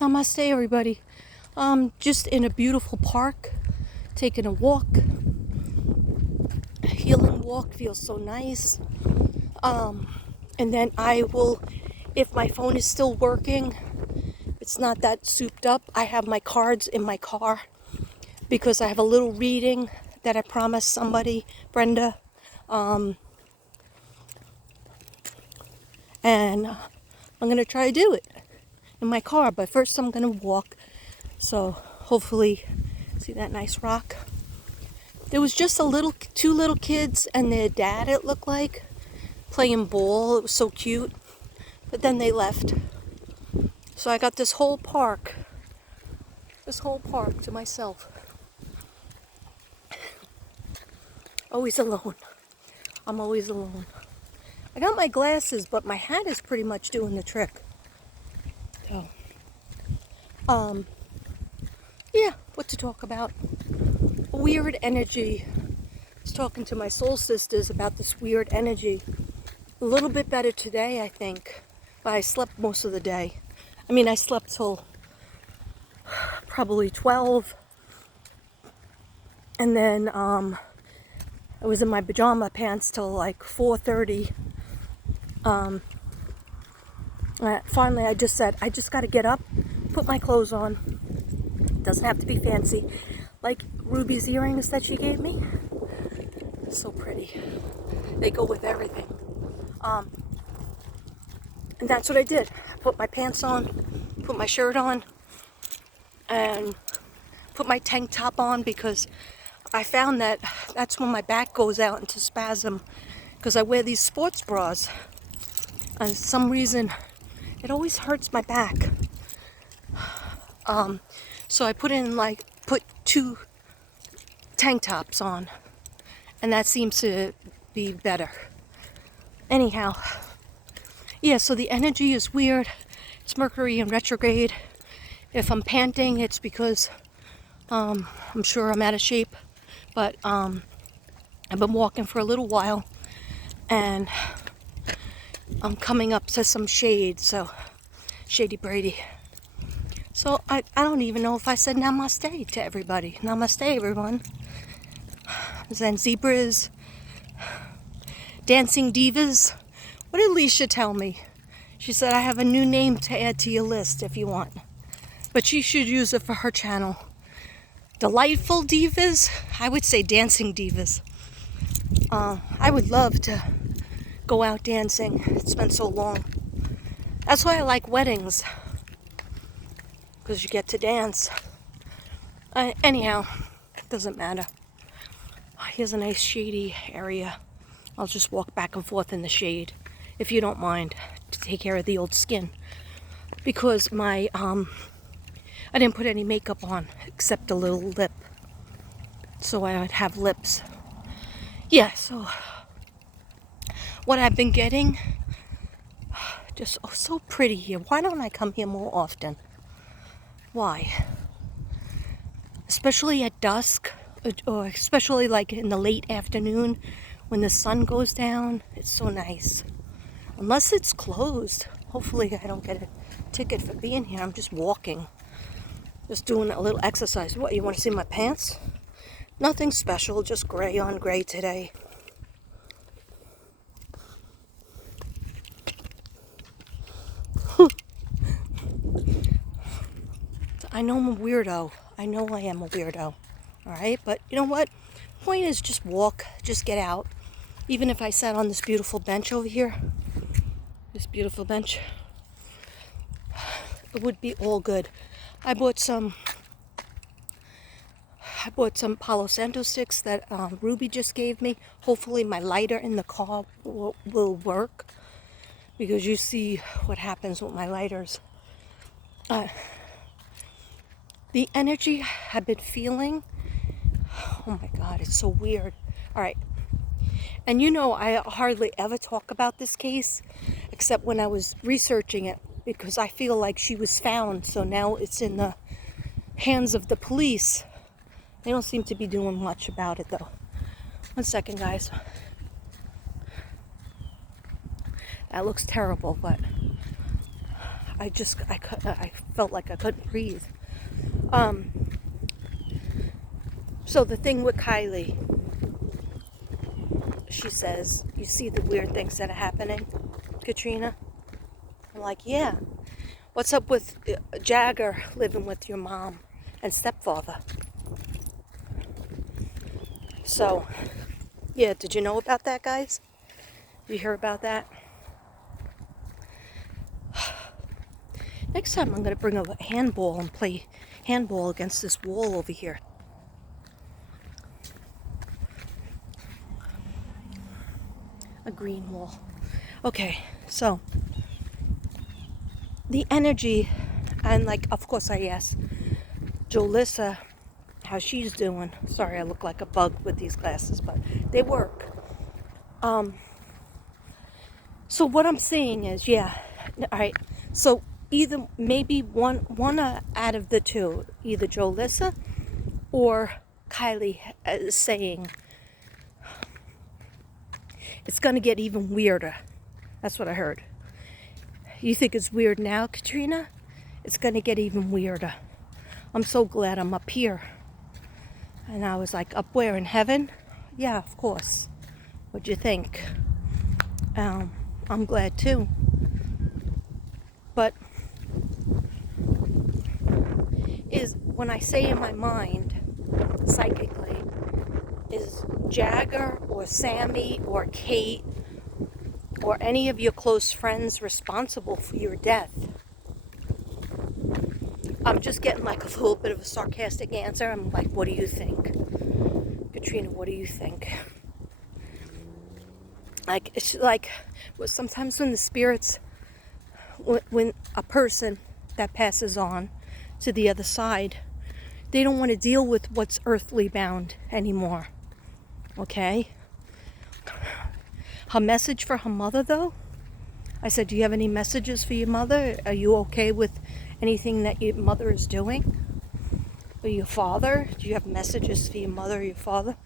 Namaste, everybody. Just in a beautiful park, taking a walk. A healing walk feels so nice. And then I will, if my phone is still working, it's not that souped up, I have my cards in my car because I have a little reading that I promised somebody, Brenda. And I'm going to try to do it in my car, but first I'm going to walk. So hopefully, see that nice rock? There was just two little kids and their dad, it looked like, playing ball. It was so cute. But then they left. So I got this whole park to myself. Always alone. I'm always alone. I got my glasses, but my hat is pretty much doing the trick. So, yeah, what to talk about? Weird energy. I was talking to my soul sisters about this weird energy. A little bit better today, I think. But I slept most of the day. I mean, I slept till probably 12. And then I was in my pajama pants till like 4:30. Finally, I just said, I just got to get up, put my clothes on. Doesn't have to be fancy. Like Ruby's earrings that she gave me. So pretty. They go with everything. And that's what I did. I put my pants on, put my shirt on, and put my tank top on because I found that that's when my back goes out into spasm because I wear these sports bras. And for some reason, it always hurts my back. So I put two tank tops on, and that seems to be better. Anyhow, yeah, so the energy is weird. It's Mercury in retrograde. If I'm panting, it's because I'm sure I'm out of shape, but I've been walking for a little while, and I'm coming up to some shade, so Shady Brady. So I don't even know if I said namaste to everybody. Namaste, everyone. Zen zebras, dancing divas. What did Alicia tell me? She said, I have a new name to add to your list if you want. But she should use it for her channel. Delightful divas? I would say dancing divas. I would love to go out dancing. It's been so long. That's why I like weddings. Because you get to dance. Anyhow, it doesn't matter. Here's a nice shady area. I'll just walk back and forth in the shade, if you don't mind, to take care of the old skin. Because I didn't put any makeup on, except a little lip. So I would have lips. Yeah, so what I've been getting, just so pretty here. Why don't I come here more often? Why? Especially at dusk, or especially like in the late afternoon when the sun goes down. It's so nice. Unless it's closed. Hopefully I don't get a ticket for being here. I'm just walking. Just doing a little exercise. What, you want to see my pants? Nothing special, just gray on gray today. I know I'm a weirdo. I know I am a weirdo. Alright, but you know what? Point is just walk, just get out. Even if I sat on this beautiful bench over here, this beautiful bench, it would be all good. I bought some Palo Santo sticks that Ruby just gave me. Hopefully my lighter in the car will work, because you see what happens with my lighters. The energy I've been feeling, oh my God, it's so weird. All right. And you know, I hardly ever talk about this case, except when I was researching it, because I feel like she was found. So now it's in the hands of the police. They don't seem to be doing much about it, though. 1 second, guys. That looks terrible, but I felt like I couldn't breathe. So the thing with Kylie, she says, you see the weird things that are happening, Katrina? I'm like, yeah. What's up with Jagger living with your mom and stepfather? So, yeah, did you know about that, guys? You hear about that? Next time I'm going to bring a handball and play handball against this wall over here. A green wall. Okay, so the energy, and like, of course I asked Jolissa how she's doing. Sorry, I look like a bug with these glasses, but they work. So what I'm saying is, yeah, all right. So either maybe one out of the two, either Jolissa or Kylie, is saying it's gonna get even weirder. That's what I heard. You think it's weird now, Katrina? It's gonna get even weirder. I'm so glad I'm up here. And I was like, up where, in heaven? Yeah, of course. What'd you think? I'm glad too. But is when I say in my mind, psychically, is Jagger or Sammy or Kate or any of your close friends responsible for your death? I'm just getting like a little bit of a sarcastic answer. I'm like, what do you think? Katrina, what do you think? Like, it's like, well, sometimes when the spirits, when a person that passes on to the other side, they don't want to deal with what's earthly bound anymore. Okay? Her message for her mother, though, I said, do you have any messages for your mother? Are you okay with anything that your mother is doing? Or your father? Do you have messages for your mother or your father?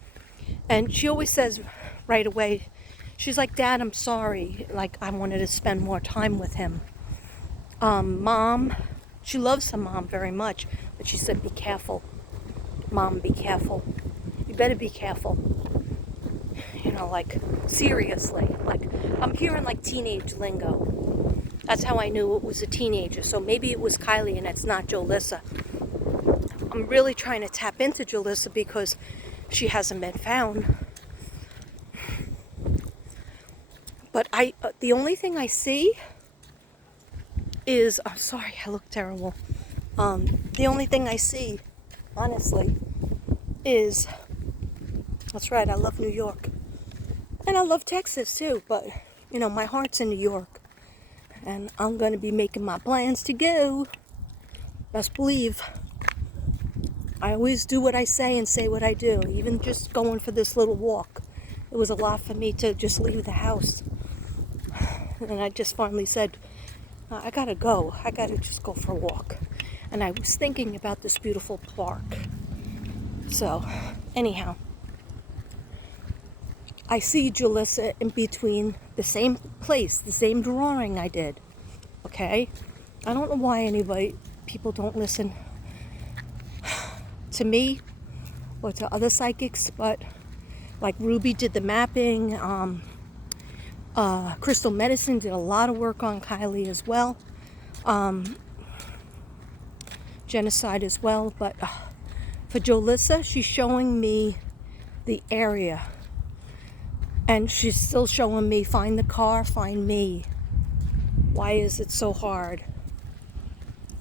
And she always says right away, she's like, Dad, I'm sorry. Like, I wanted to spend more time with him. Mom, she loves her mom very much, but she said, be careful. Mom, be careful. You better be careful. You know, like, seriously. Like, I'm hearing like teenage lingo. That's how I knew it was a teenager. So maybe it was Kylie and it's not Jolissa. I'm really trying to tap into Jolissa because she hasn't been found. But the only thing I see is, I'm sorry, I look terrible. The only thing I see, honestly, is, that's right, I love New York. And I love Texas too, but, you know, my heart's in New York. And I'm going to be making my plans to go. Best believe. I always do what I say and say what I do. Even just going for this little walk. It was a lot for me to just leave the house. And I just finally said, I gotta go. I gotta just go for a walk. And I was thinking about this beautiful park. So, anyhow, I see Jolissa in between the same place, the same drawing I did. Okay? I don't know why people don't listen to me or to other psychics, but like Ruby did the mapping, Crystal Medicine did a lot of work on Kylie as well, genocide as well, but for Jolissa, she's showing me the area, and she's still showing me, find the car, find me. Why is it so hard?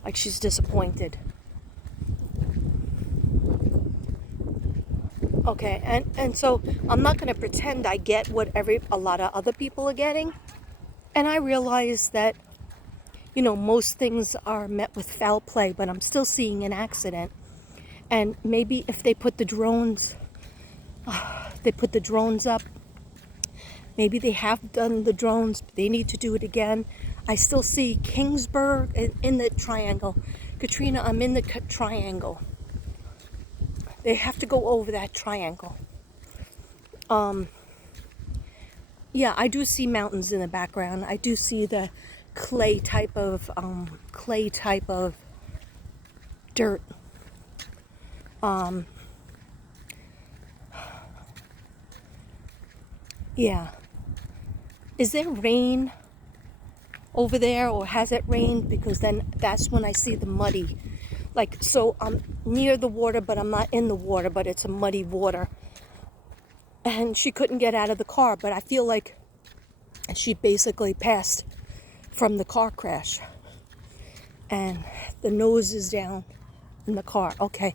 Like she's disappointed. Okay, and so I'm not going to pretend I get what a lot of other people are getting. And I realize that, you know, most things are met with foul play, but I'm still seeing an accident. And maybe if they put the drones up, maybe they have done the drones, but they need to do it again. I still see Kingsburg in the triangle. Katrina, I'm in the triangle. They have to go over that triangle. Yeah, I do see mountains in the background. I do see the clay type of dirt. Yeah. Is there rain over there, or has it rained? Because then that's when I see the muddy. Like, so I'm near the water, but I'm not in the water, but it's a muddy water. And she couldn't get out of the car, but I feel like she basically passed from the car crash. And the nose is down in the car. Okay.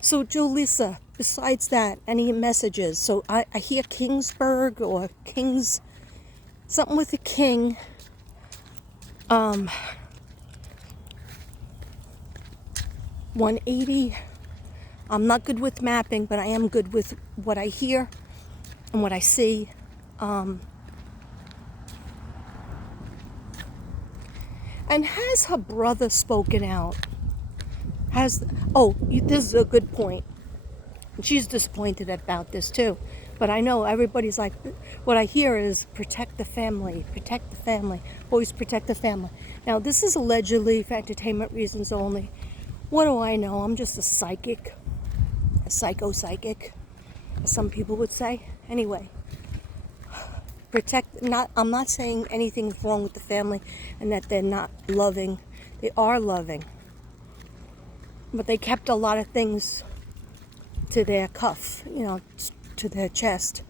So, Jolissa, besides that, any messages? So I hear Kingsburg or Kings, something with a king. 180. I'm not good with mapping, but I am good with what I hear and what I see. And has her brother spoken out? This is a good point. She's disappointed about this too. But I know everybody's like, what I hear is protect the family, always protect the family. Now, this is allegedly for entertainment reasons only. What do I know? I'm just a psychic, a psychic, as some people would say. Anyway, I'm not saying anything's wrong with the family and that they're not loving. They are loving. But they kept a lot of things to their cuff, to their chest.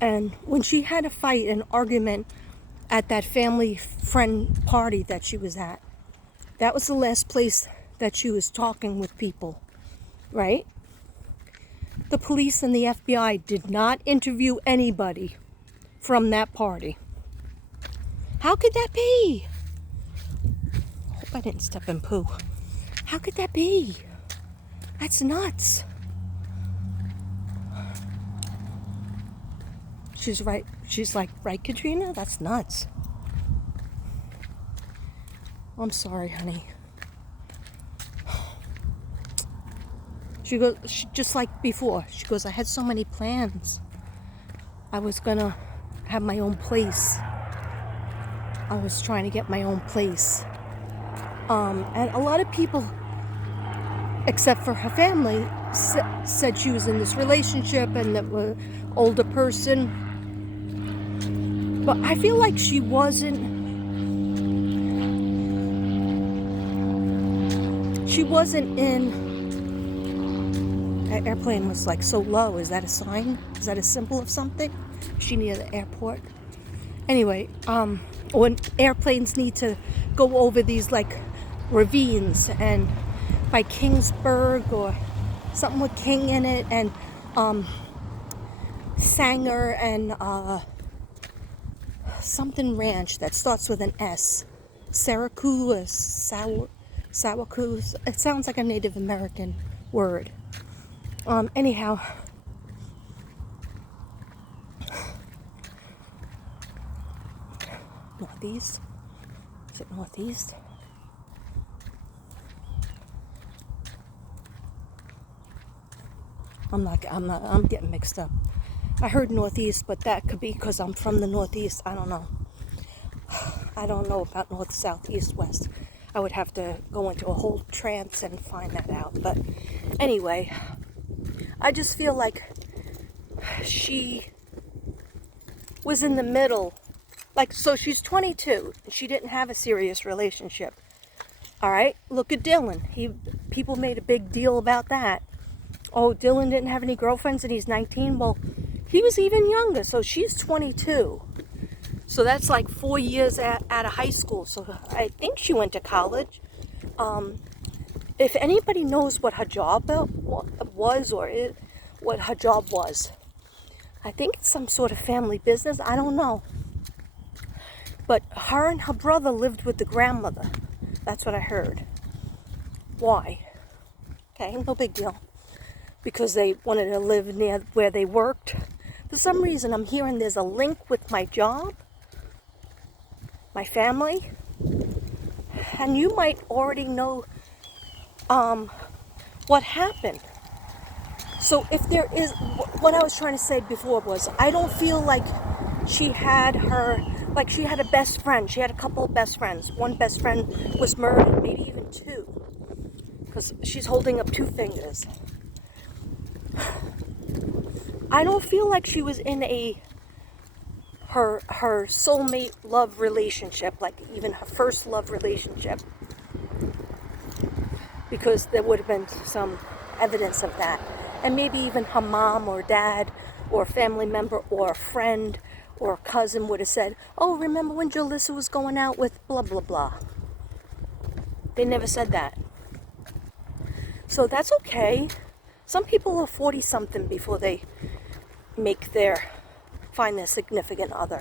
And when she had a fight, an argument at that family friend party that she was at, that was the last place that she was talking with people, right? The police and the FBI did not interview anybody from that party. How could that be? I hope I didn't step in poo. How could that be? That's nuts. She's right. She's like, right, Katrina? That's nuts. I'm sorry, honey. She goes, just like before, she goes, I had so many plans. I was gonna have my own place. I was trying to get my own place. And a lot of people, except for her family, said she was in this relationship and that was an older person. But I feel like she wasn't. She wasn't in. That airplane was like so low. Is that a sign? Is that a symbol of something? Is she near the airport? Anyway, when airplanes need to go over these like ravines, and by Kingsburg or something with King in it, and Sanger and something ranch that starts with an S. Syracuse, Syracuse. It sounds like a Native American word. Anyhow, northeast. Is it northeast? I'm getting mixed up. I heard northeast, but that could be because I'm from the northeast. I don't know. I don't know about north, south, east, west. I would have to go into a whole trance and find that out. But anyway, I just feel like she was in the middle. Like, so she's 22 and she didn't have a serious relationship. All right, look at Dylan. People made a big deal about that. Oh, Dylan didn't have any girlfriends and he's 19. Well, he was even younger, so she's 22. So that's like 4 years out of high school. So I think she went to college. If anybody knows what her job was what her job was, I think it's some sort of family business. I don't know. But her and her brother lived with the grandmother. That's what I heard. Why? Okay, no big deal. Because they wanted to live near where they worked. For some reason, I'm hearing there's a link with my job, my family, and you might already know what happened. So if there is, what I was trying to say before was, I don't feel like she had her Like she had a best friend. She had a couple of best friends. One best friend was murdered, maybe even two, because she's holding up two fingers. I don't feel like she was in her soulmate love relationship, like even her first love relationship, because there would have been some evidence of that. And maybe even her mom or dad or a family member or a friend or a cousin would have said, oh, remember when Jolissa was going out with blah, blah, blah. They never said that. So that's okay. Some people are 40-something before they find their significant other.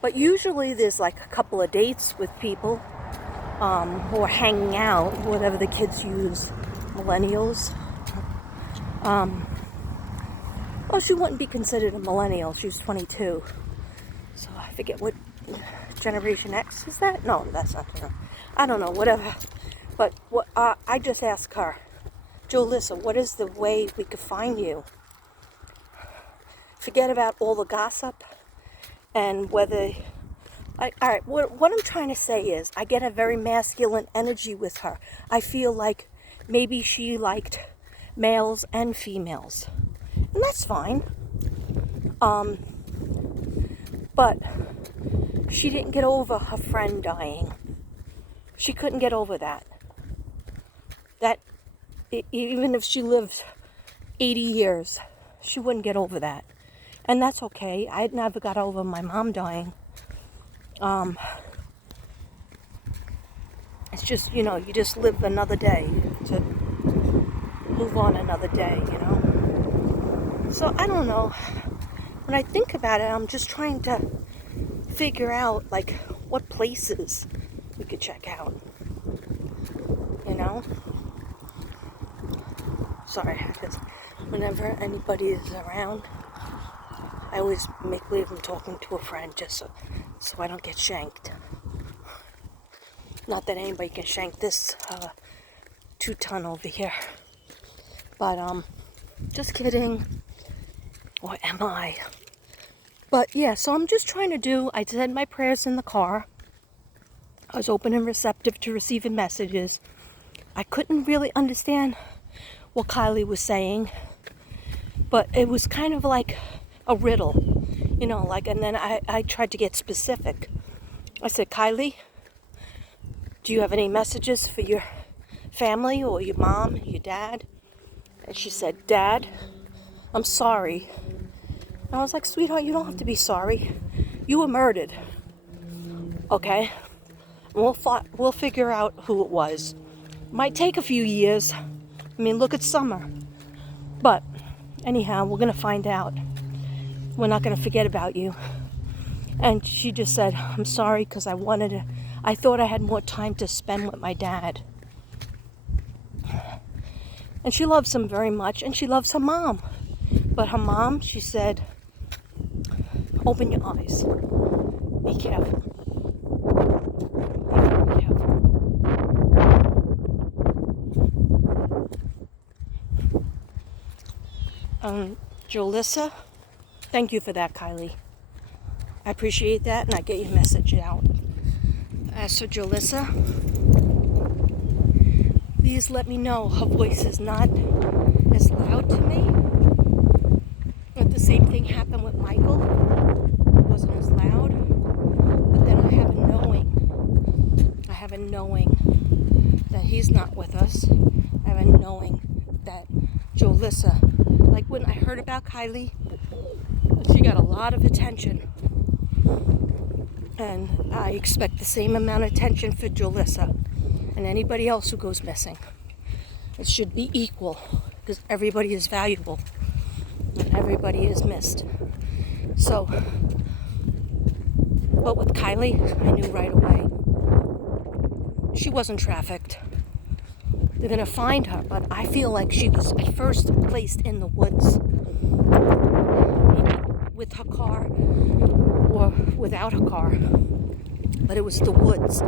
But usually there's like a couple of dates with people who are hanging out, whatever the kids use, millennials. Well, she wouldn't be considered a millennial. She was 22. So I forget what Generation X is that? No, that's not her. I don't know, whatever. But I just asked her, Jolissa, what is the way we could find you? Forget about all the gossip and whether... all right, what I'm trying to say is I get a very masculine energy with her. I feel like maybe she liked males and females. And that's fine. But she didn't get over her friend dying. She couldn't get over that. Even if she lived 80 years, she wouldn't get over that. And that's okay. I never got over my mom dying. It's just, you just live another day to move on another day, So I don't know. When I think about it, I'm just trying to figure out, like, what places we could check out, Sorry, because whenever anybody is around, I always make believe I'm talking to a friend just so I don't get shanked. Not that anybody can shank this 2-ton over here. But, just kidding. Or am I? But, yeah, so I'm just trying to I said my prayers in the car. I was open and receptive to receiving messages. I couldn't really understand what Kylie was saying. But it was kind of like a riddle. And then I tried to get specific. I said, Kylie, do you have any messages for your family or your mom, your dad? And she said, Dad, I'm sorry. And I was like, sweetheart, you don't have to be sorry. You were murdered. Okay? We'll figure out who it was. Might take a few years. I mean, look at Summer. But anyhow, we're going to find out. We're not going to forget about you. And she just said, I'm sorry because I thought I had more time to spend with my dad. And she loves him very much, and she loves her mom. But her mom, she said, open your eyes. Be careful. Be very careful. Jolissa, thank you for that, Kylie. I appreciate that, and I get your message out. As for Jolissa, please let me know her voice is not as loud to me. But the same thing happened with Michael. It wasn't as loud. But then I have a knowing that he's not with us. I have a knowing that Jolissa, like when I heard about Kylie, she got a lot of attention. And I expect the same amount of attention for Jolissa and anybody else who goes missing. It should be equal because everybody is valuable and everybody is missed. So, but with Kylie, I knew right away. She wasn't trafficked. They're going to find her, but I feel like she was at first placed in the woods. Maybe with her car or without her car. But it was the woods.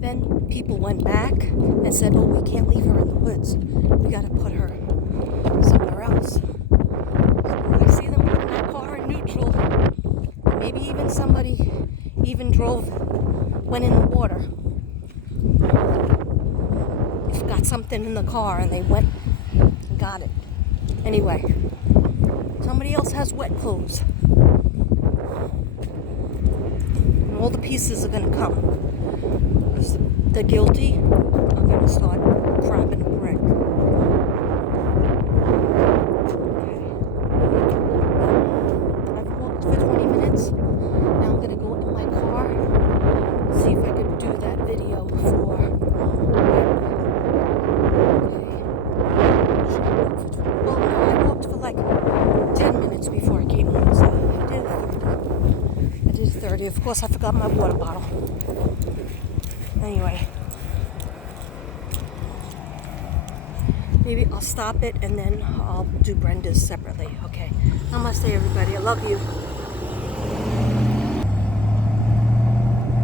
Then people went back and said, oh, we can't leave her in the woods. We got to put her somewhere else. So I see them putting that car in neutral. Maybe even somebody even went in the water. They forgot something in the car and they went and got it. Anyway, somebody else has wet clothes. And all the pieces are going to come. The guilty are going to start crapping a brick. I've walked for 20 minutes. Now I'm going to go in my car and see if I can do that video for... Well, no, I walked for like 10 minutes before I came home, so I did 30. Of course, I forgot my water bottle. Anyway, maybe I'll stop it and then I'll do Brenda's separately. Okay, namaste everybody. I love you.